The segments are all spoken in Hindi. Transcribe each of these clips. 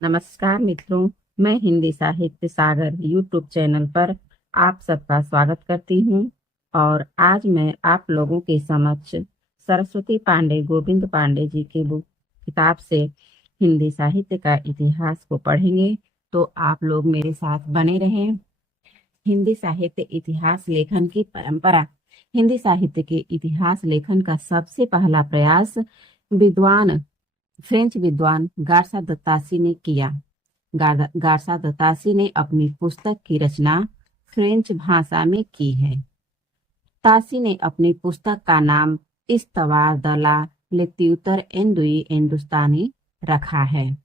नमस्कार मित्रों, मैं हिंदी साहित्य सागर यूट्यूब चैनल पर आप सबका स्वागत करती हूँ। और आज मैं आप लोगों के समक्ष सरस्वती पांडे गोविंद पांडे जी की बुक किताब से हिंदी साहित्य का इतिहास को पढ़ेंगे। तो आप लोग मेरे साथ बने रहें। हिंदी साहित्य इतिहास लेखन की परंपरा। हिंदी साहित्य के इतिहास लेखन का सबसे पहला प्रयास विद्वान फ्रेंच विद्वान गार्सा दत्तासी ने किया। गार्सा दत्तासी ने अपनी पुस्तक की रचना फ्रेंच भाषा में की है। तासी ने अपनी पुस्तक का नाम इस्तवार द ला लिट्यूटर एंदुई हिंदुस्तानी रखा है।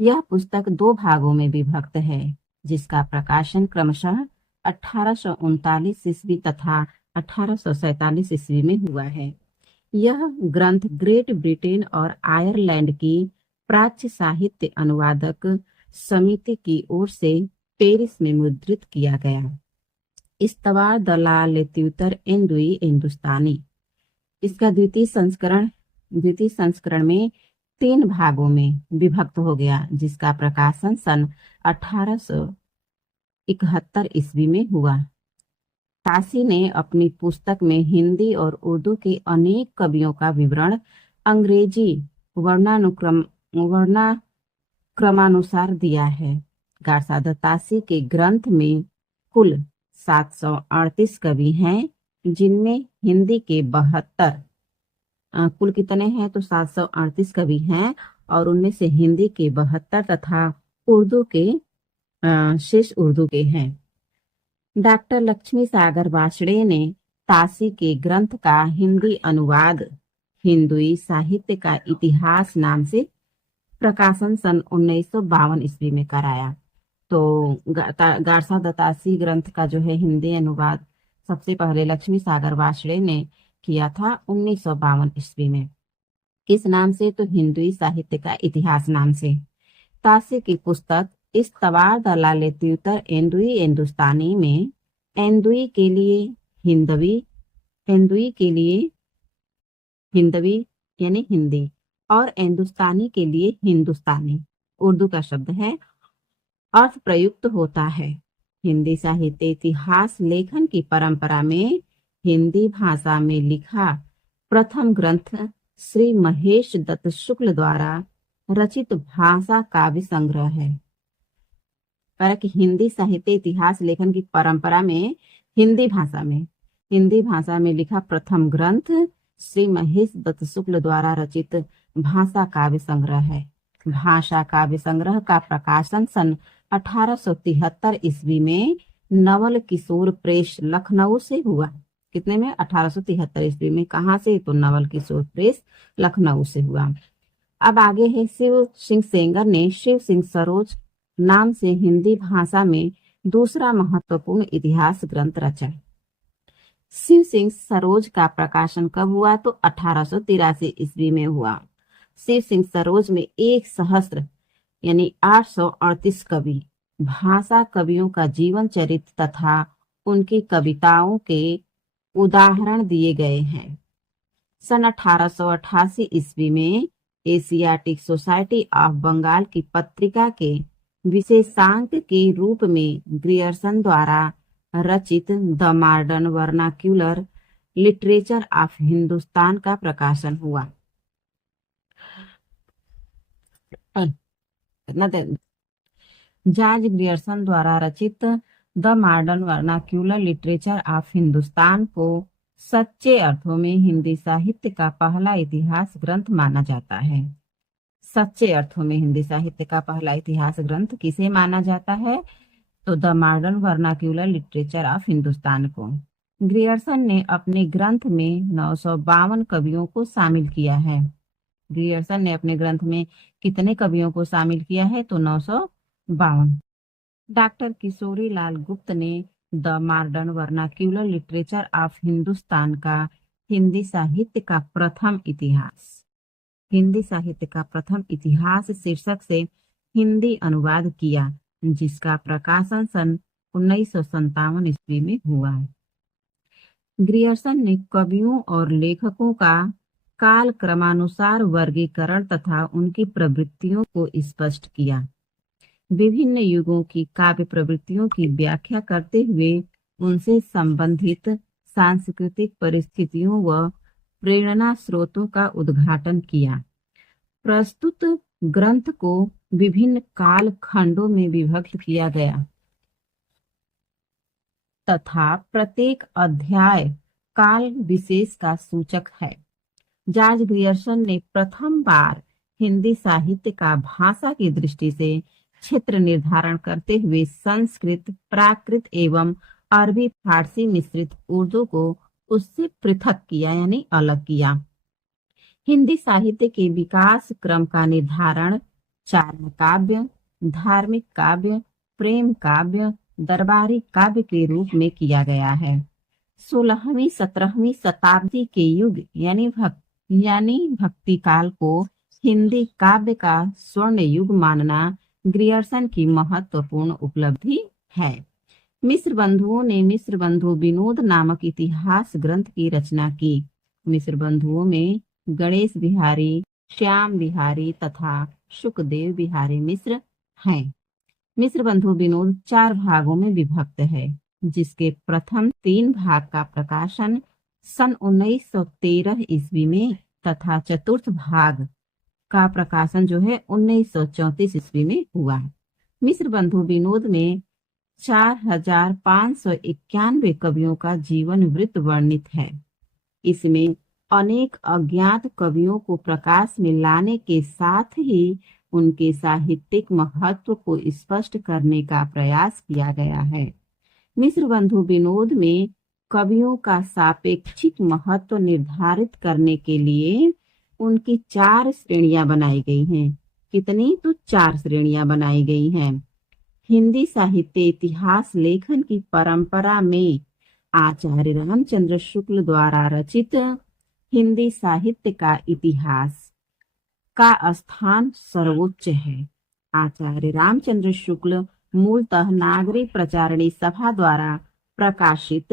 यह पुस्तक दो भागों में विभक्त है, जिसका प्रकाशन क्रमशः 1839 ईस्वी तथा 1847 ईस्वी में हुआ है। यह ग्रंथ ग्रेट ब्रिटेन और आयरलैंड की प्राच्य साहित्य अनुवादक समिति की ओर से पेरिस में मुद्रित किया गया। इस्तवार द ला लिट्यूटर एंदुई हिंदुस्तानी। इसका द्वितीय संस्करण में 3 भागों में विभक्त हो गया, जिसका प्रकाशन सन 1871 ईस्वी में हुआ। तासी ने अपनी पुस्तक में हिंदी और उर्दू के अनेक कवियों का विवरण अंग्रेजी वर्णानुक्रमानुसार दिया है। गार्सा दत्तासी के ग्रंथ में कुल 738 कवि हैं, जिनमें हिंदी के 72 कुल कितने हैं तो 738 कवि हैं, और उनमें से हिंदी के 72 तथा उर्दू के शेष उर्दू के हैं। डॉक्टर लक्ष्मी सागर वार्ष्णेय ने तासी के ग्रंथ का हिंदी अनुवाद हिंदुई साहित्य का इतिहास नाम से प्रकाशन सन 1952 ईस्वी में कराया। तो गार्सा दत्तासी ग्रंथ का जो है हिंदी अनुवाद सबसे पहले लक्ष्मी सागर वार्ष्णेय ने किया था 1952 ईस्वी में। किस नाम से? तो हिंदुई साहित्य का इतिहास नाम से। तासी की पुस्तक इस्तवार द ला लिट्यूटर एंदुई हिंदुस्तानी में एंदुई के लिए हिंदवी यानी हिंदी और हिंदुस्तानी के लिए हिंदुस्तानी उर्दू का शब्द है, अर्थ प्रयुक्त होता है। हिंदी साहित्य इतिहास लेखन की परंपरा में हिंदी भाषा में लिखा प्रथम ग्रंथ श्री महेश दत्त शुक्ल द्वारा रचित भाषा काव्य संग्रह है। पर कि हिंदी साहित्य इतिहास लेखन की परंपरा में हिंदी भाषा में लिखा प्रथम ग्रंथ श्री महेश दत्त शुक्ल द्वारा रचित भाषा काव्य संग्रह है। भाषा काव्य संग्रह का प्रकाशन सन 1873 ईस्वी में नवल किशोर प्रेस लखनऊ से हुआ। कितने में? 1873 ईस्वी में। कहाँ से? तो नवल किशोर प्रेस लखनऊ से हुआ। अब आगे है शिव सिंह सेंगर ने शिव सिंह सरोज नाम से हिंदी भाषा में दूसरा महत्वपूर्ण इतिहास ग्रंथ रचा। शिव सिंह सरोज का प्रकाशन कब हुआ? तो 1883 ईस्वी में हुआ। शिव सिंह सरोज में 1 सहस्त्र यानी 838 कवि भाषा कवियों का जीवन चरित्र तथा उनकी कविताओं के उदाहरण दिए गए हैं। सन 1888 ईस्वी में एशियाटिक सोसाइटी ऑफ बंगाल की पत्रिका के विशेषांक के रूप में ग्रियर्सन द्वारा रचित the modern vernacular literature of Hindustan का प्रकाशन हुआ। जॉर्ज ग्रियर्सन द्वारा रचित the modern vernacular literature of Hindustan को सच्चे अर्थों में हिंदी साहित्य का पहला इतिहास ग्रंथ माना जाता है। सच्चे अर्थों में हिंदी साहित्य का पहला इतिहास ग्रंथ किसे माना जाता है? तो the modern vernacular literature of Hindustan को। ग्रियर्सन ने अपने ग्रंथ में 952 कवियों को शामिल किया है। ग्रियर्सन ने अपने ग्रंथ में कितने कवियों को शामिल किया है? तो 952। डॉक्टर किशोरी लाल गुप्त ने the modern vernacular literature of Hindustan का हिंदी साहित्य का प्रथम इतिहास शीर्षक से हिंदी अनुवाद किया, जिसका प्रकाशन सन 1957 ईस्वी में हुआ। ग्रियर्सन ने कवियों और लेखकों का काल क्रमानुसार वर्गीकरण तथा उनकी प्रवृत्तियों को स्पष्ट किया। विभिन्न युगों की काव्य प्रवृत्तियों की व्याख्या करते हुए उनसे संबंधित सांस्कृतिक परिस्थितियों व प्रेरणा स्रोतों का उद्घाटन किया। प्रस्तुत ग्रंथ को विभिन्न काल खंडों में विभक्त किया गया तथा प्रत्येक अध्याय काल विशेष का सूचक है। जॉर्ज ग्रियर्सन ने प्रथम बार हिंदी साहित्य का भाषा की दृष्टि से क्षेत्र निर्धारण करते हुए संस्कृत, प्राकृत एवं अरबी फारसी मिश्रित उर्दू को उससे पृथक किया यानी अलग किया। हिंदी साहित्य के विकास क्रम का निर्धारण चारण काव्य, धार्मिक काव्य, प्रेम काव्य, दरबारी काव्य के रूप में किया गया है। 16वीं 17वीं शताब्दी के युग यानी भक्ति काल को हिंदी काव्य का स्वर्ण युग मानना ग्रियर्सन की महत्वपूर्ण उपलब्धि है। मिश्र बंधुओं ने मिश्र बंधु विनोद नामक इतिहास ग्रंथ की रचना की। मिश्र बंधुओं में गणेश बिहारी, श्याम बिहारी तथा शुकदेव बिहारी मिश्र हैं। मिश्र बंधु विनोद 4 भागों में विभक्त है, जिसके प्रथम 3 भाग का प्रकाशन सन 1913 ईस्वी में तथा चतुर्थ भाग का प्रकाशन जो है 1934 ईस्वी में हुआ। मिश्र बंधु विनोद में 4591 कवियों का जीवन वृत्त वर्णित है। इसमें अनेक अज्ञात कवियों को प्रकाश में लाने के साथ ही उनके साहित्यिक महत्व को स्पष्ट करने का प्रयास किया गया है। मिश्र बंधु विनोद में कवियों का सापेक्षिक महत्व निर्धारित करने के लिए उनकी 4 श्रेणियां बनाई गई हैं। कितनी? तो 4 श्रेणियां बनाई गई हैं। हिंदी साहित्य इतिहास लेखन की परंपरा में आचार्य रामचंद्र शुक्ल द्वारा रचित हिंदी साहित्य का इतिहास का स्थान सर्वोच्च है। आचार्य रामचंद्र शुक्ल मूलतः नागरी प्रचारणी सभा द्वारा प्रकाशित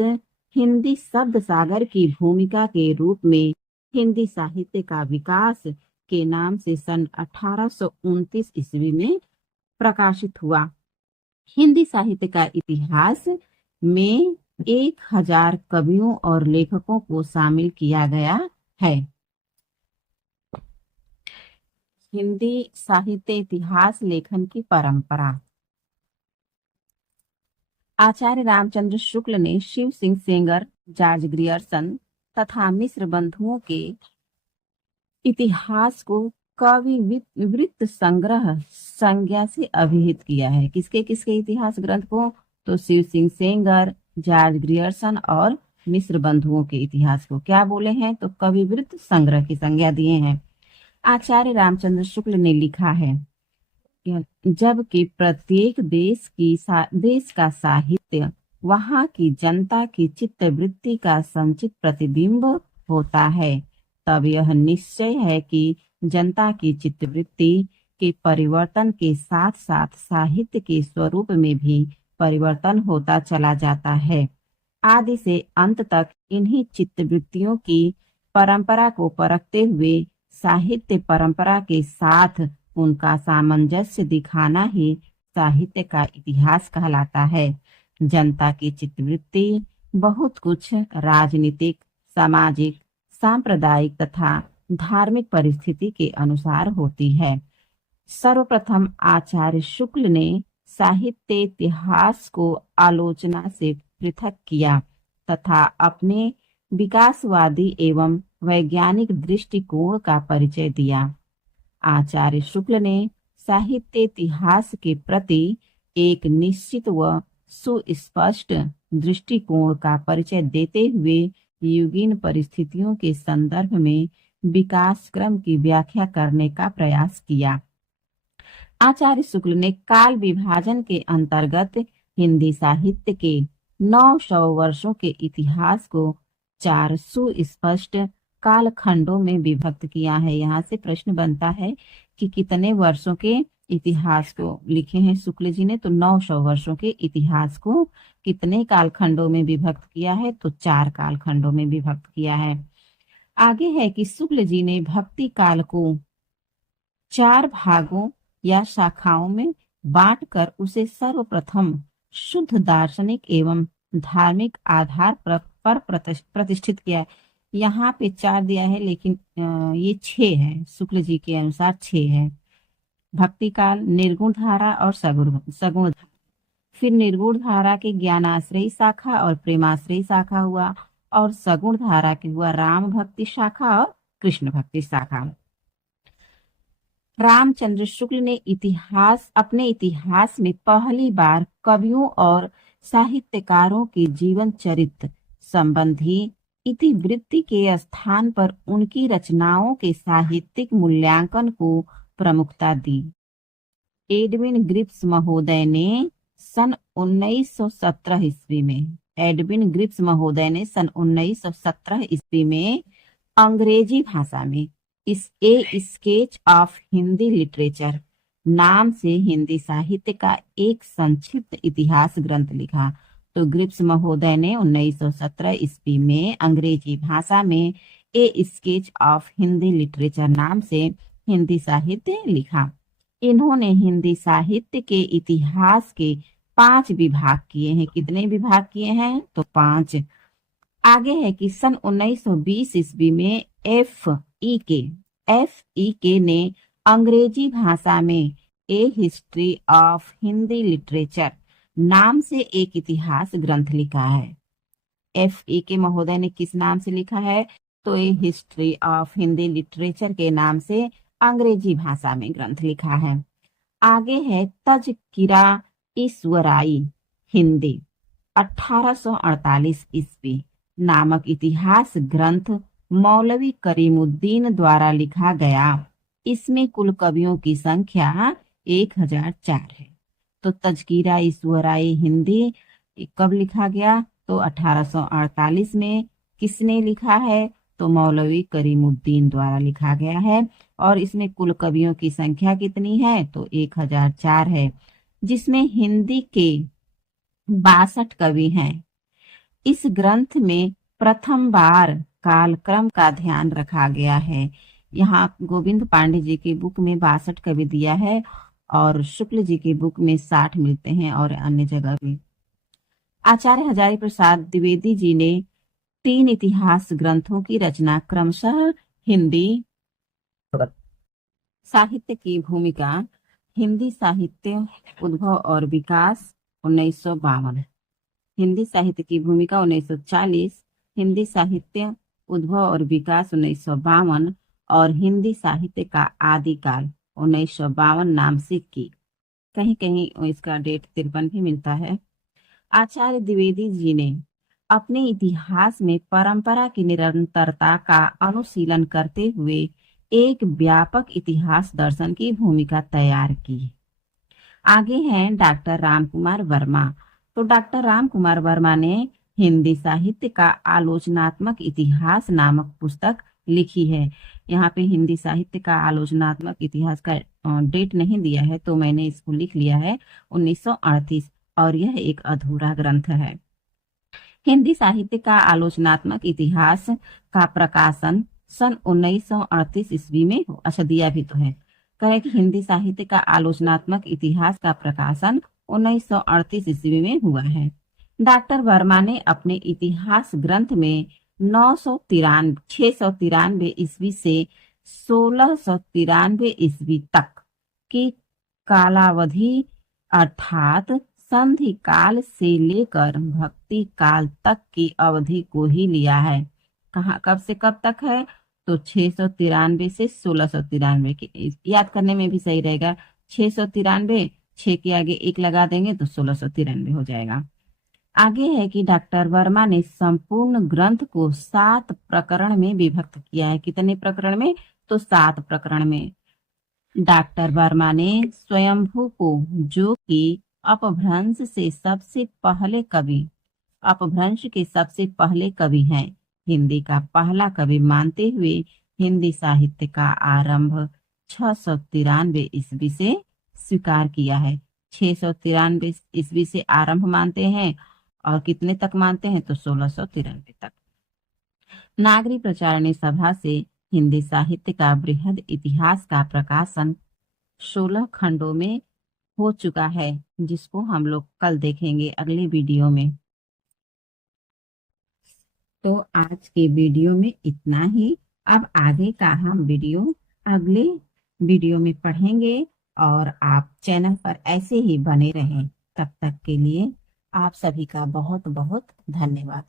हिंदी शब्द सागर की भूमिका के रूप में हिंदी साहित्य का विकास के नाम से सन 1829 ईस्वी में प्रकाशित हुआ। हिंदी साहित्य का इतिहास में 1000 कवियों और लेखकों को शामिल किया गया है। हिंदी साहित्य इतिहास लेखन की परंपरा। आचार्य रामचंद्र शुक्ल ने शिव सिंह सेंगर, जॉर्ज ग्रियर्सन तथा मिश्र बंधुओं के इतिहास को कवि वृत्त संग्रह संज्ञा से अभिहित किया है। किसके किसके इतिहास ग्रंथ को? तो शिव सिंह सेंगर, जॉर्ज ग्रियर्सन और मिश्र बंधुओं के इतिहास को क्या बोले हैं? तो कवि वृत्त संग्रह की संज्ञा दिए हैं। आचार्य रामचंद्र शुक्ल ने लिखा है, जबकि प्रत्येक देश का साहित्य वहाँ की जनता की चित्तवृत्ति का संचित प्रतिबिंब होता है, तब यह निश्चय है कि जनता की चित्तवृत्ति के परिवर्तन के साथ साथ साहित्य के स्वरूप में भी परिवर्तन होता चला जाता है। आदि से अंत तक इन्हीं चित्तवृत्तियों की परंपरा को परखते हुए साहित्य परंपरा के साथ उनका सामंजस्य दिखाना ही साहित्य का इतिहास कहलाता है। जनता की चित्तवृत्ति बहुत कुछ राजनीतिक, सामाजिक, सांप्रदायिक तथा धार्मिक परिस्थिति के अनुसार होती है। सर्वप्रथम आचार्य शुक्ल ने साहित्य इतिहास को आलोचना से पृथक किया तथा अपने विकासवादी एवं वैज्ञानिक दृष्टिकोण का परिचय दिया। आचार्य शुक्ल ने साहित्य इतिहास के प्रति एक निश्चित व सुस्पष्ट दृष्टिकोण का परिचय देते हुए युगीन परिस्थितियों के संदर्भ में विकास क्रम की व्याख्या करने का प्रयास किया। आचार्य शुक्ल ने काल विभाजन के अंतर्गत हिंदी साहित्य के 900 वर्षों के इतिहास को 4 सुस्पष्ट कालखंडों में विभक्त किया है। यहाँ से प्रश्न बनता है कि कितने वर्षों के इतिहास को लिखे हैं शुक्ल जी ने? तो 900 वर्षों के इतिहास को कितने कालखंडों में विभक्त किया है? तो 4 कालखंडों में विभक्त किया है। आगे है कि शुक्ल जी ने भक्ति काल को 4 भागों या शाखाओं में बांटकर उसे सर्वप्रथम शुद्ध दार्शनिक एवं धार्मिक आधार पर प्रतिष्ठित किया। यहाँ पे 4 दिया है, लेकिन ये 6 है, शुक्ल जी के अनुसार 6 है। भक्ति काल, निर्गुण धारा और सगुण धारा। फिर निर्गुण धारा के ज्ञानाश्रयी शाखा और प्रेमाश्रयी शाखा हुआ, और सगुण धारा के हुआ राम भक्ति शाखा और कृष्ण भक्ति शाखा। रामचंद्र शुक्ल ने अपने इतिहास में पहली बार कवियों और साहित्यकारों के जीवन चरित्र संबंधी इतिवृत्ति के स्थान पर उनकी रचनाओं के साहित्यिक मूल्यांकन को प्रमुखता दी। एडविन ग्रिप्स महोदय ने सन 1917 ईस्वी में अंग्रेजी भाषा में ए स्केच ऑफ हिंदी लिटरेचर नाम से हिंदी साहित्य का एक संक्षिप्त इतिहास ग्रंथ लिखा। तो ग्रिप्स महोदय ने 1917 ईस्वी में अंग्रेजी भाषा में ए स्केच ऑफ हिंदी लिटरेचर नाम से हिंदी साहित्य लिखा। इन्होंने हिंदी साहित्य के इतिहास के 5 विभाग किए हैं। कितने विभाग किए हैं? तो 5। आगे है कि सन 1920 ईस्वी में एफ.ई.के ने अंग्रेजी भाषा में ए हिस्ट्री ऑफ हिंदी लिटरेचर नाम से एक इतिहास ग्रंथ लिखा है। एफ.ई.के महोदय ने किस नाम से लिखा है? तो ए हिस्ट्री ऑफ हिंदी लिटरेचर के नाम से अंग्रेजी भाषा में ग्रंथ लिखा है। आगे है तज़किरा ईश्वराई हिंदी 1848 ईस्वी नामक इतिहास ग्रंथ मौलवी करीमुद्दीन द्वारा लिखा गया। इसमें कुल कवियों की संख्या 1004 है। तो तज़किरा ईश्वराई हिंदी कब लिखा गया? तो 1848 में। किसने लिखा है? तो मौलवी करीमुद्दीन द्वारा लिखा गया है। और इसमें कुल कवियों की संख्या कितनी है? तो 1004 है, जिसमें हिंदी के 62 कवि हैं। इस ग्रंथ में प्रथम बार कालक्रम का ध्यान रखा गया है। यहाँ गोविंद पांडे जी की बुक में 62 कवि दिया है, और शुक्ल जी की बुक में 60 मिलते हैं, और अन्य जगह भी। आचार्य हजारी प्रसाद द्विवेदी जी ने 3 इतिहास ग्रंथों की रचना क्रमशः हिंदी साहित्य की भूमिका, हिंदी साहित्य उद्भव और विकास 1952, हिंदी साहित्य की भूमिका 1940, हिंदी साहित्य उद्भव और विकास 1952, और हिंदी साहित्य का आदिकाल 1952 नाम से की। कहीं कहीं इसका डेट 53 भी मिलता है। आचार्य द्विवेदी जी ने अपने इतिहास में परंपरा की निरंतरता का अनुशीलन करते हुए एक व्यापक इतिहास दर्शन की भूमिका तैयार की। आगे हैं डॉक्टर रामकुमार वर्मा। तो डॉक्टर रामकुमार वर्मा ने हिंदी साहित्य का आलोचनात्मक इतिहास नामक पुस्तक लिखी है। यहाँ पे हिंदी साहित्य का आलोचनात्मक इतिहास का डेट नहीं दिया है, तो मैंने इसको लिख लिया है 1938, और यह एक अधूरा ग्रंथ है। हिंदी साहित्य का आलोचनात्मक इतिहास का प्रकाशन सन 1938 ईस्वी में, अच्छा दिया भी तो है, कहे कि हिंदी साहित्य का आलोचनात्मक इतिहास का प्रकाशन 1938 ईस्वी में हुआ है। डॉक्टर वर्मा ने अपने इतिहास ग्रंथ में 693 ईस्वी से 1693 ईस्वी तक की कालावधि अर्थात संधि काल से लेकर भक्ति काल तक की अवधि को ही लिया है। कहाँ कब से कब तक है? तो 693 से 1693 की, याद करने में भी सही रहेगा। 693, 6 के आगे 1 लगा देंगे तो 1693 हो जाएगा। आगे है कि डॉक्टर वर्मा ने संपूर्ण ग्रंथ को 7 प्रकरण में विभक्त किया है। कितने प्रकरण में? तो 7 प्रकरण में। डॉक्टर वर्मा ने स्वयंभू को, जो कि अपभ्रंश के सबसे पहले कवि हैं, हिंदी का पहला कवि मानते हुए हिंदी साहित्य का आरंभ 693 ईस्वी से स्वीकार किया है। 693 ईस्वी से आरंभ मानते हैं, और कितने तक मानते हैं? तो 1693 तक। नागरी प्रचारणी सभा से हिंदी साहित्य का बृहद इतिहास का प्रकाशन 16 खंडों में हो चुका है, जिसको हम लोग कल देखेंगे अगले वीडियो में। तो आज के वीडियो में इतना ही। अब आगे का हम वीडियो अगले वीडियो में पढ़ेंगे, और आप चैनल पर ऐसे ही बने रहें। तब तक के लिए आप सभी का बहुत बहुत धन्यवाद।